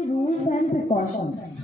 safety rules and precautions.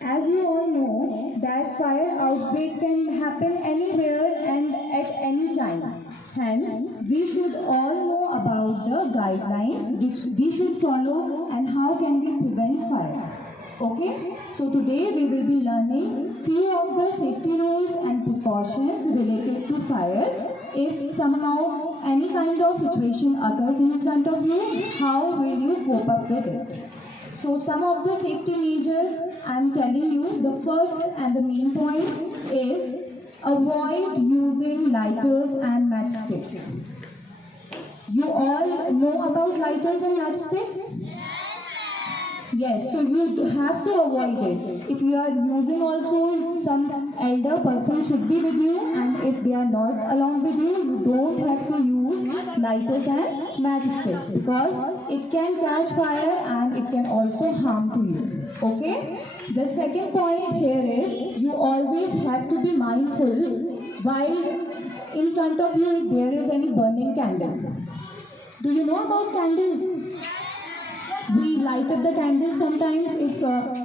As you all know that fire outbreak can happen anywhere and at any time. Hence, we should all know about the guidelines which we should follow and how can we prevent fire. Okay, so today we will be learning few of the safety rules and precautions related to fire. If somehow any kind of situation occurs in front of you, how will you cope up with it? So some of the safety measures I am telling you, the first and the main point is avoid using lighters and matchsticks. You all know about lighters and matchsticks? Yes, so you have to avoid it. If you are using also, some elder person should be with you, and if they are not along with you, you don't have to use lighters and matchsticks because it can catch fire and it can also harm to you. Okay? The second point here is you always have to be mindful while in front of you if there is any burning candle. Do you know about candles? We light up the candles sometimes if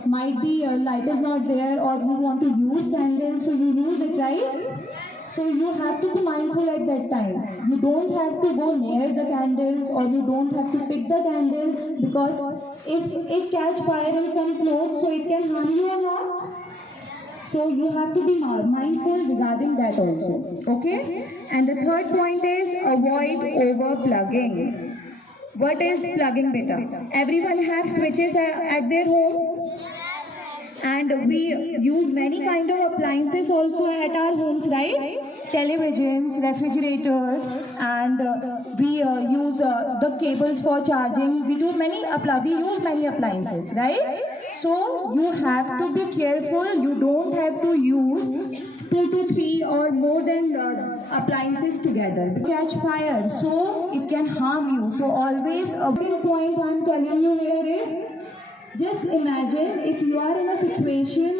might be light is not there or you want to use candles, so you use it, right? So you have to be mindful at that time. You don't have to go near the candles or you don't have to pick the candle because if it catch fire in some clothes, so it can harm you or not. So you have to be mindful regarding that also. Okay? And the third point is avoid overplugging. What is plugging, beta? Everyone has switches at their homes, and we use many kind of appliances also at our homes, right? Televisions, refrigerators, and we use the cables for charging. We use many appliances, right? So you have to be careful. You don't have to use 2 to 3 or more than appliances together. Catch fire, so it can harm you. So always a big point I am telling you here is just imagine if you are in a situation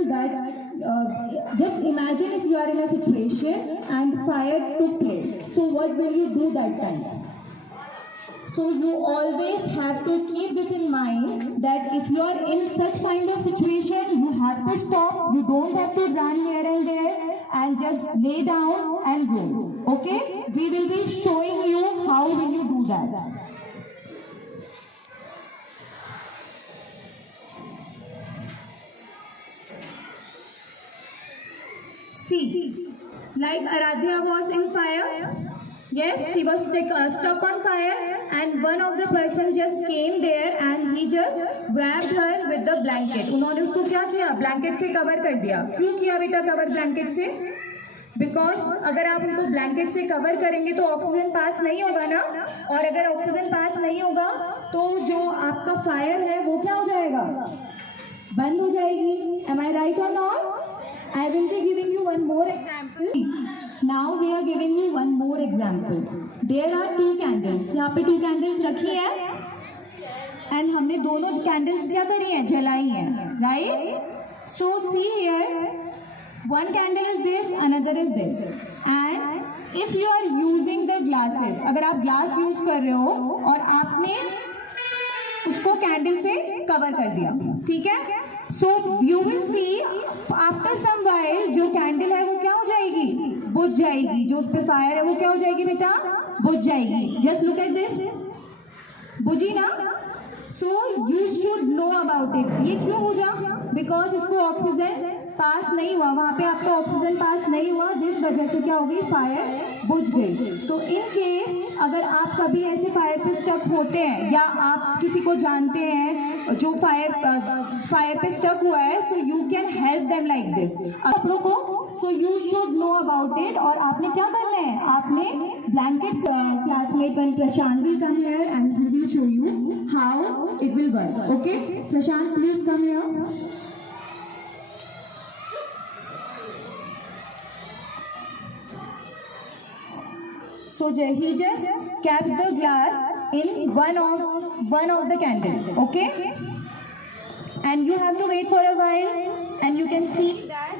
and fire took place. So what will you do that time? So you always have to keep this in mind that if you are in such kind of situation, you have to stop. You don't have to run here and there and just lay down and go. Okay? We will be showing you how will you do that. See, like Aradhya was in fire. Yes, she was stuck on fire and one of the person just came there and he just wrapped her with the blanket. उन्होंने उसको क्या किया? Blanket से cover कर दिया. क्यों किया बेटा कवर ब्लैंकेट से? बिकॉज अगर आप उनको ब्लैंकेट से कवर करेंगे तो ऑक्सीजन पास नहीं होगा ना, और अगर ऑक्सीजन पास नहीं होगा तो जो आपका फायर है वो क्या हो जाएगा? बंद हो जाएगी. Am I right or not? I will be giving you one more example. Now we are giving you one more example. There are 2 candles. यहाँ पे 2 candles रखी है and हमने दोनों candles क्या करी हैं? जलाई हैं, right? So see here, one candle is this, another is this. And if you are using the glasses, अगर आप glass use कर रहे हो और आपने उसको candle से cover कर दिया, ठीक है? So you will see after some while जो candle है वो क्या हो जाएगी? बुझ जाएगी. जो उस पे फायर है वो क्या हो जाएगी बेटा? बुझ जाएगी. Just look at this. बुझी ना? So you should know about it. ये क्यों बुझा? Because इसको ऑक्सीजन पास नहीं हुआ, वहाँ पे आपका ऑक्सीजन पास नहीं हुआ, जिस वजह से क्या होगी? फायर बुझ गई. तो इन केस अगर आप कभी ऐसे फायर पे स्टक होते हैं या आप किसी को जानते हैं जो फायर पे स्टक हुआ है, so you can help them like this. आप लोगों को so you should know about it. और आपने क्या करना है? आपने blankets, classmate one Prashant will come here and he will show you how it will work. Okay Prashant, please come here. So he just kept the glass in one of the candle, okay? And you have to wait for a while, and you can see that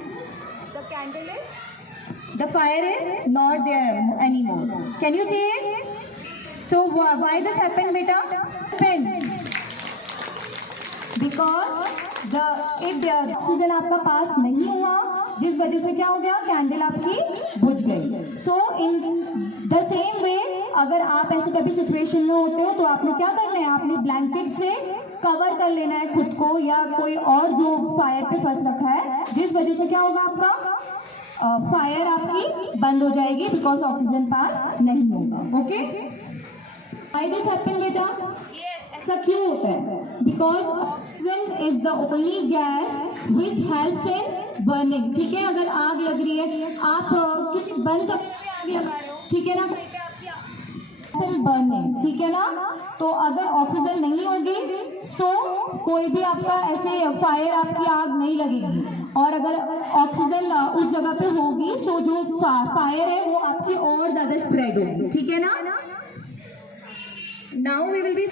the fire is not there anymore. Can you see it? So why this happened, beta? Because if the oxygen आपका पास नहीं हुआ, जिस वजह से क्या हो गया, candle आपकी बुझ गई। सो इन द सेम वे, अगर आप ऐसे कभी सिचुएशन में होते हो तो आपने क्या करना है, आपने ब्लैंकेट से कवर कर लेना है खुद को या कोई और जो फायर पे फंस रखा है, जिस वजह से क्या होगा, आपका फायर आपकी बंद हो जाएगी बिकॉज ऑक्सीजन पास नहीं होगा। ओके, व्हाई दिस हैपन बेटा? ऐसा क्यों होता है? Because oxygen is the only gas which helps in burning. ठीक है, अगर आग लग रही है, आप किसी बंद कमरे में आग लगा रहे हो, ठीक है ना, बर्निंग, ठीक है ना, तो अगर ऑक्सीजन नहीं होगी सो कोई भी आपका ऐसे फायर, आपकी आग नहीं लगेगी। और अगर ऑक्सीजन उस जगह पे होगी सो जो फायर है वो आपकी और ज्यादा स्प्रेड होगी। ठीक है ना? Now we will be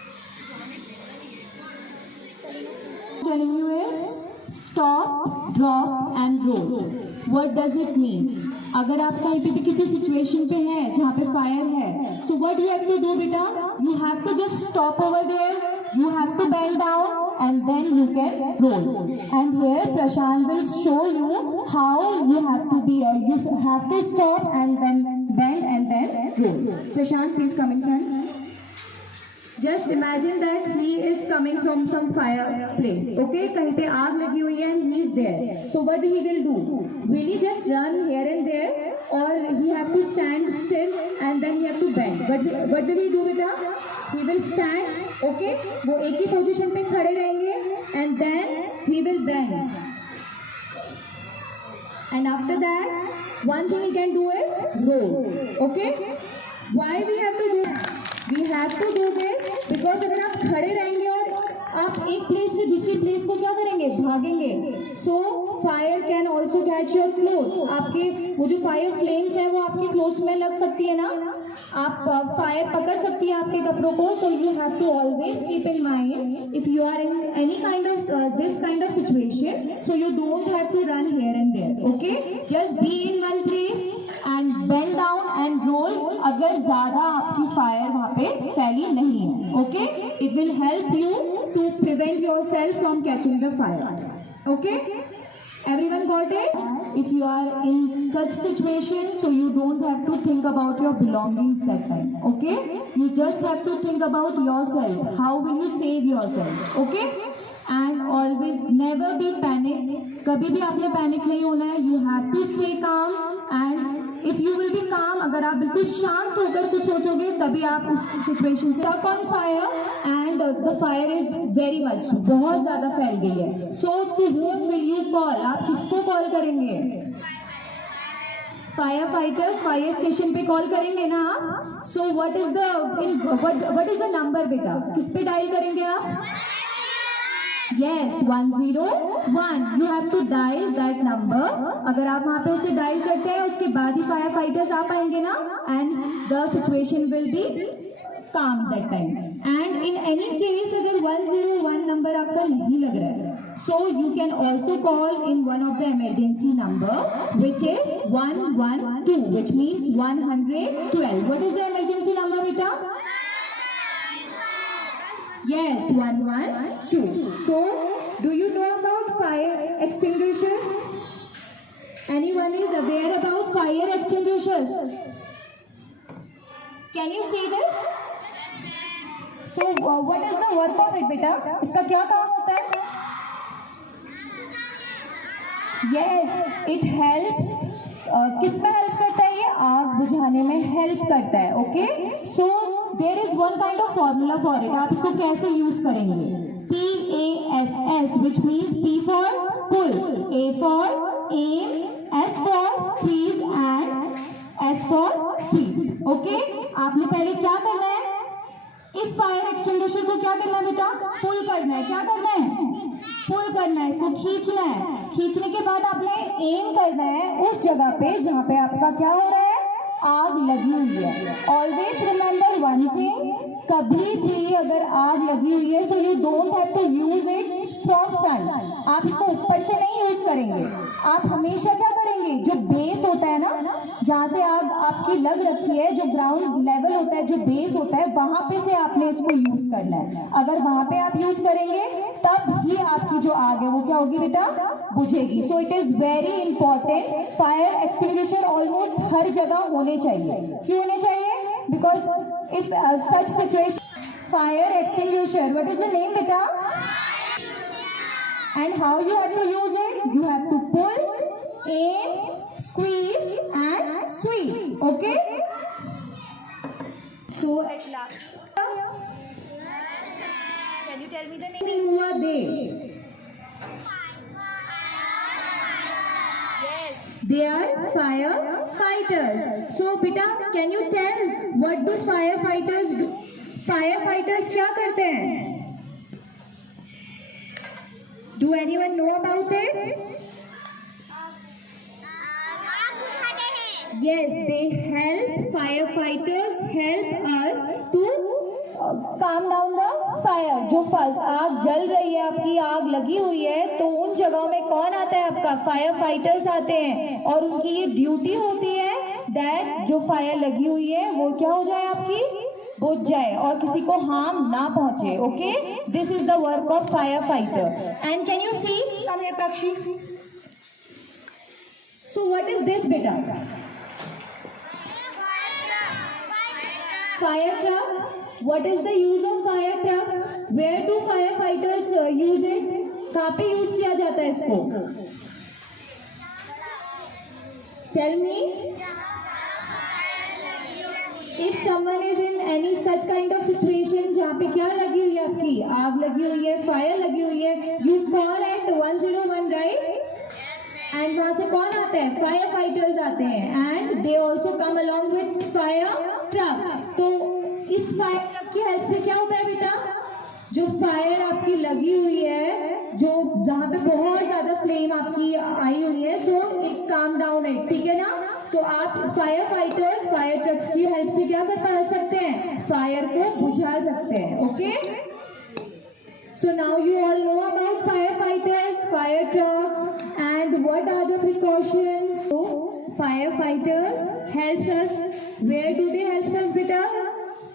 telling you is stop, drop and roll. What does it mean? अगर आप कहीं पे भी किसी सिचुएशन पे हैं जहाँ पे फायर है, so what you have to do बेटा? You have to just stop over there. You have to bend down and then you can roll. And here Prashant will show you how you have to be. You have to stop and then bend and then roll. Prashant, please come in front. Just imagine that he is coming from some fireplace. Okay, कहीं पे आग लगी हुई है and he is there. So what he will do? Will he just run here and there, or he have to stand still and then he have to bend? What will he do बेटा? He will stand. Okay, वो एक ही position पे खड़े रहेंगे and then he will bend. And after that, one thing he can do is roll. Okay? Why we have to do? We have to do this because अगर आप खड़े रहेंगे और आप एक प्लेस से दूसरी प्लेस को क्या करेंगे, भागेंगे, so fire can also catch your clothes. आपके वो जो फायर फ्लेम्स है वो आपके क्लोथ्स में लग सकती है ना, आप फायर पकड़ सकती है आपके कपड़ों को। So you have to always keep in mind if you are in any kind of this kind of situation, so you don't have to run here and there. Okay, just be in one place and bend down and roll अगर ज्यादा आपकी fire वहां पे फैली नहीं है। Okay, it will help you to prevent yourself from catching the fire. Okay, everyone got it? If you are in such situation, so you don't have to think about your belongings that time. Okay, you just have to think about yourself. How will you save yourself? Okay, and always never be panic. कभी भी आपने panic नहीं होना है. You have to stay calm and if you will be calm, अगर आप बिल्कुल शांत होकर कुछ सोचोगे तभी आप उस सिचुएशन से stuck on fire and the fire is very much बहुत ज्यादा फैल गई है. So to whom will you call? आप किसको कॉल करेंगे? फायर फाइटर्स फायर स्टेशन पे कॉल करेंगे ना आप. So what is the number बेटा? किस पे डायल करेंगे आप? Yes, 101. You have to dial that number. अगर आप वहाँ पे उसे डायल करते हैं उसके बाद ही फायर फाइटर्स आ पाएंगे ना, and the situation will be calm that time. And in any case अगर 101 नंबर आपका नहीं लग रहा है, so you can also call in one of the emergency number which is 112, which means 112. What is the emergency number beta? Yes, 112. So, do you know about fire extinguishers? Anyone is aware about fire extinguishers? Can you see this? So, what is the work of it, beta? इसका क्या काम होता है? Yes, it helps. किस में help करता है ये? आग बुझाने में हेल्प करता है. Okay, so there is one kind of formula for it. आप इसको कैसे यूज करेंगे? PASS, which means P for pull, A for aim, S for squeeze and S for sweep. Okay, आपने पहले क्या करना है? इस फायर एक्सटिंग्विशर को क्या करना है बेटा? पुल करना है. क्या करना है? पुल करना है. इसको खींचना है. खींचने के बाद आपने एम करना है उस जगह पे जहाँ पे आपका क्या हो रहा है? आग लगी हुई है. ऑलवेज रिमेंबर वन थिंग, कभी भी अगर आग लगी हुई है so you don't have to use it from front. आप इसको ऊपर से नहीं यूज करेंगे. आप हमेशा क्या करेंगे? जो बेस होता है ना, जहाँ से आग आपकी लग रखी है, जो ग्राउंड लेवल होता है, जो बेस होता है, वहां पे से आपने इसको यूज करना है। अगर वहां पे आप यूज करेंगे तब ही आपकी जो आग है वो क्या होगी बेटा, बुझेगी। So it is very important. Fire extinguisher almost हर जगह होने चाहिए। क्यों होने चाहिए? Because if such situation, fire extinguisher, what is the name बेटा? And how you have to use it? You have to pull, aim, squeeze and sweep. Okay? So at last, can you tell me the name? Who are they? Yes. They are firefighters. So beta, can you tell what do firefighters do? Firefighters क्या करते हैं? Do anyone know about it? Yes, they help. Firefighters help us to calm down the fire. जो आग जल रही है, आपकी आग लगी हुई है, तो उन जगहों में कौन आता है आपका? फायर फाइटर्स आते हैं। और उनकी ये ड्यूटी होती है दैट जो फायर लगी हुई है वो क्या हो जाए, आपकी बुझ जाए और किसी को हार्म ना पहुंचे। Okay, this is the work of fire fighter. And can you see, come here Pakshi. So what is this beta? Fire truck. What is the use of fire truck? Where do firefighters use it? कहाँ पे use किया जाता है इसको? Tell me. If someone is in any such kind of situation जहाँ पे क्या लगी हुई है, आपकी आग लगी हुई है, फायर लगी हुई है, you call at 101, right? And वहाँ से कौन आते हैं? फायर फाइटर्स आते हैं। And they also come along with fire truck. तो इस फायर ट्रक की हेल्प से क्या होता है बेटा? जो फायर आपकी लगी हुई है, जो जहाँ पे बहुत ज्यादा फ्लेम आपकी आई हुई है, सो इट काम डाउन है, ठीक है ना? तो आप फायर फाइटर्स फायर ट्रक्स की हेल्प से क्या कर सकते हैं? फायर को बुझा सकते हैं। Okay, so now you all know about fire fighters, fire trucks and what are the precautions. तो fire fighters helps us, where do they helps us बेटा?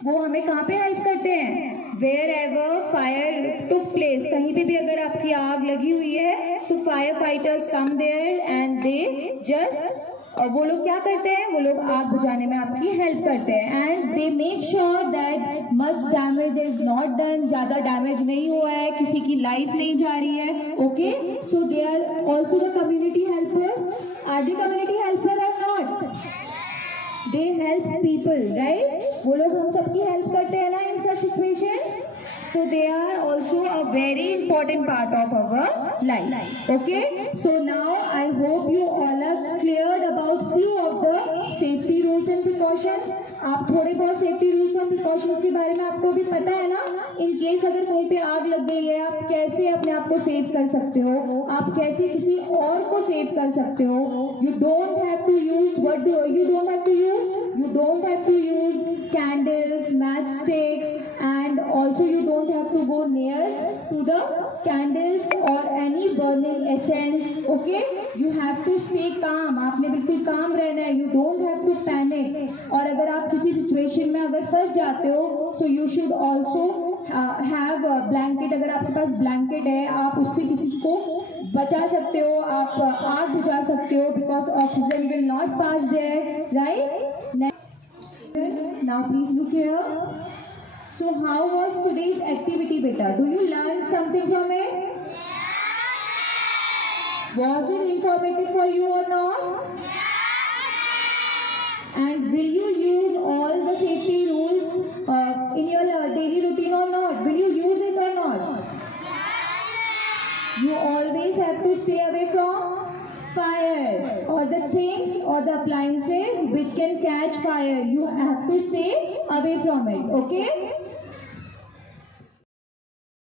वो हमें कहाँ पे हेल्प करते हैं? Where ever fire took place, कहीं पे भी अगर आपकी आग लगी हुई है, so fire fighters come there and they just, और वो लोग क्या करते हैं? वो लोग आग बुझाने में आपकी हेल्प करते हैं। And they make sure that much damage is not done, ज्यादा डैमेज नहीं हुआ है, किसी की लाइफ नहीं जा रही है। Okay, so they are also the community helpers. Are the community helper or not? They help people, right? वो लोग हम सबकी हेल्प करते हैं ना in such situations. So they are also a very important part of our life. Okay, so now I hope you all are cleared about few of the safety rules and precautions. आप थोड़े बहुत safety rules और precautions के बारे में आपको भी पता है ना? इन केस अगर कहीं पे आग लग गई है, आप कैसे अपने आप को सेव कर सकते हो, आप कैसे किसी और को सेव कर सकते हो। You don't have to use what do you don't have to use you don't have to use candles, matchsticks, and also you don't have to go near to the candles or any burning essence. Okay, you have to stay calm. आपने बिल्कुल calm रहना है, you don't have to panic. और अगर आप किसी situation में अगर फंस जाते हो, so you should also have a blanket. अगर आपके पास blanket है, आप उससे किसी को बचा सकते हो, आप आग बुझा सकते हो, because oxygen will not pass there, right? Now please look here. So how was today's activity beta? Do you learn something from it? Was it informative for you or not? And will you use all the safety rules in your daily routine or not? Will you use it or not? You always have to stay away from fire or the things or the appliances which can catch fire. You have to stay away from it. Okay?